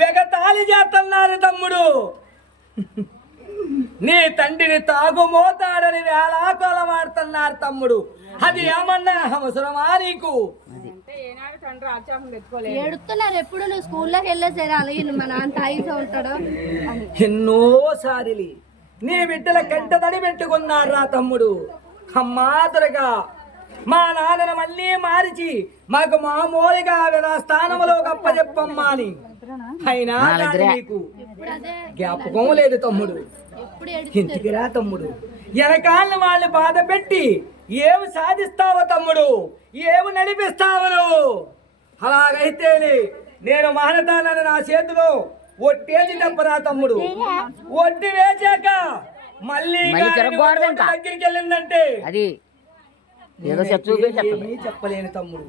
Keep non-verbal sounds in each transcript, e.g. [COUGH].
వెగతాళి చేస్తున్నారు తమ్ముడు. నీ తండ్రిని తాగు మోతాడని వేళాకోలం ఆడుతున్నారు తమ్ముడు. అది ఏమన్నా అవసరమా నీకు? ఏడుతున్నారు ఎప్పుడు నువ్వు స్కూల్లోకి వెళ్ళేసారు అలాగే మా నాన్న తాగితే ఉంటాడు? నీ బిడ్డల కంట తడి పెట్టుకున్నారా తమ్ముడు. అమ్మాతరుగా మా నాన్నను మళ్ళీ మార్చి మాకు మామూలుగా స్థానంలో గప్ప చెప్పమ్మా అని. అయినా కానీ నీకు ఇప్పుడు అదే జ్ఞాపకం లేదు తమ్ముడు. ఎప్పుడు ఇంటికి రా తమ్ముడు? వెనకాలని వాళ్ళు బాధ పెట్టి ఏమి సాధిస్తావో తమ్ముడు? ఏమి నడిపిస్తావు నువ్వు? అలాగైతేనే నేను మానతానని నా చేతిలో ఒట్టేసి తప్పరా తమ్ముడు. ఒట్టి వేసాక మళ్ళీ. దగ్గరికి వెళ్ళిందంటే అది ఏదో చెప్పలేను తమ్ముడు.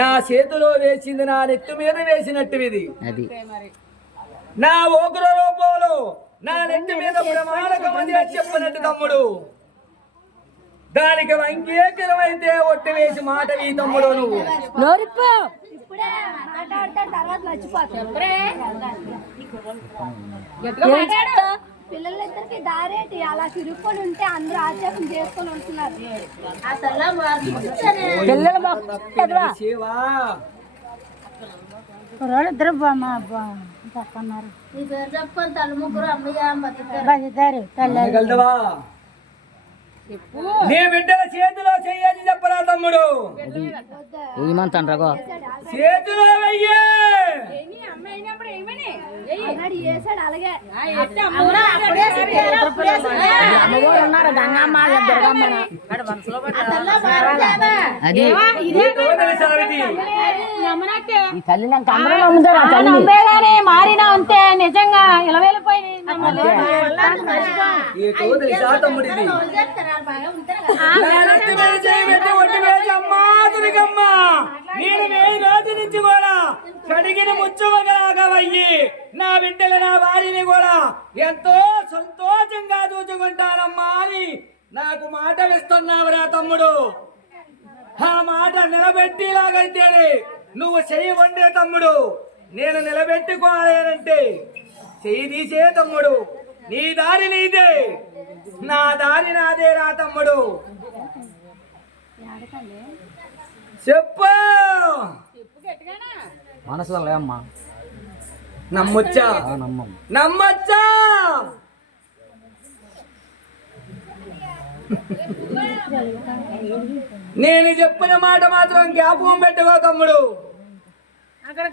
నా చేతిలో వేసింది నా నెత్తి మీద వేసినట్టు ఇది అది నా ఓగ్ర రూపంలో నా నెత్తి మీద ప్రమాణకమని అని చెప్పినట్టు తమ్ముడు. దానికి అంగీకరమైతే ఒట్టి వేసి మాట ఈ తమ్ముడు నువ్వు. తర్వాత పిల్లలిద్దరికి దారేటి అలా తిరుక్కొని ఉంటే అందరూ ఆక్షేపం చేసుకొని ఉంటున్నారు. పిల్లలు శివా ఇద్దరు మా పక్కన్నారు నీ పేరు చెప్పుకొని తల్లి. ముగ్గురు అమ్మయ్య బతుకుతారు నీ బిడ్డల చేతిలో చెయ్యని చెప్పరా తమ్ముడు? ఏమంటాను రఘు చేతిలో వెయ్యే! ఉన్నారు గంగమ్మ దుర్గమ్మ అది ఈ తల్లి నాకు అందరూ నమ్ముతారు ఆ తల్లిని నమ్మేగానే మారినా అంతే నిజంగా దుర్గమ్మ నేను వెయ్యి రోజు నుంచి కూడా కడిగిన ముచ్చువగాగవయ్యి నా బిడ్డలు నా భార్యని కూడా ఎంతో సంతోషంగా చూచుకుంటానమ్మా అని నాకు మాటలు ఇస్తున్నావురా తమ్ముడు. ఆ మాట నిలబెట్టేలాగైతేనే నువ్వు చెయ్యి వండే తమ్ముడు. నేను నిలబెట్టుకోలేనంటే చెయ్యి తీసే తమ్ముడు. నీ దారి నీదే. నా దారి నాదే రా తమ్ముడు. చెప్పు. మనసులో లేమ్మా. నమ్మొచ్చా? నమ్మొచ్చా? నేను చెప్పిన మాట మాత్రం జ్ఞాపకం పెట్టుకో తమ్ముడు. అక్కడ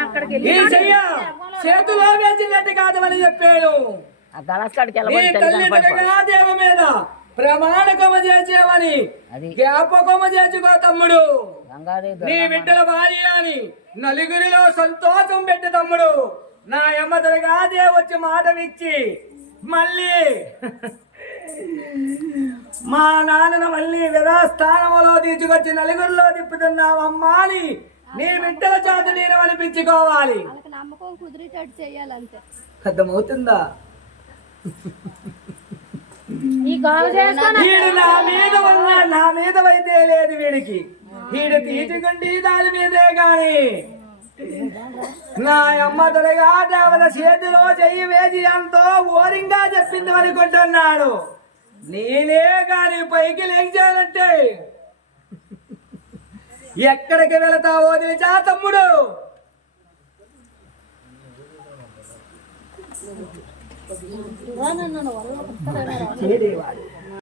అక్కడికి ఈ చెయ్య చేతిలో వేసినట్టు కాదమని చెప్పాడు. ఆ గలాస్కాడికి నీ వెళ్ళబడి తల్లి తల్లి కనపడిపోయి దుర్గాదేవి మీద ప్రమాణకము చేసేవని జ్ఞాపకము చేసుకో తమ్ముడు నీ. బిడ్డల భార్య అని నలుగురిలో సంతోషం పెట్టు తమ్ముడు. నా యమ్మ దుర్గాదేవి వచ్చి మాట ఇచ్చి మళ్ళీ [LAUGHS] మా నాన్నను మళ్ళీ విధాస్థానంలో తీసుకొచ్చి నలుగురిలో తిప్పుతున్నావమ్మా అని నీ బిడ్డల చేత నేను అనిపించుకోవాలి. అర్థమవుతుందా? వీడు నా మీద ఉన్న నా మీద అయితే లేదు వీడికి. వీడు తీసుకుండి దాని మీదే గాని. నా అమ్మ తొలగా దేవత చేతిలో చెయ్యి వేసి ఎంతో ఓరింగా చెప్పింది అనుకుంటున్నాడు. నేనే గాని పైకి లెంచానంటే ఎక్కడికి వెళతావో తెలిసా తమ్ముడు? చేడేవాడు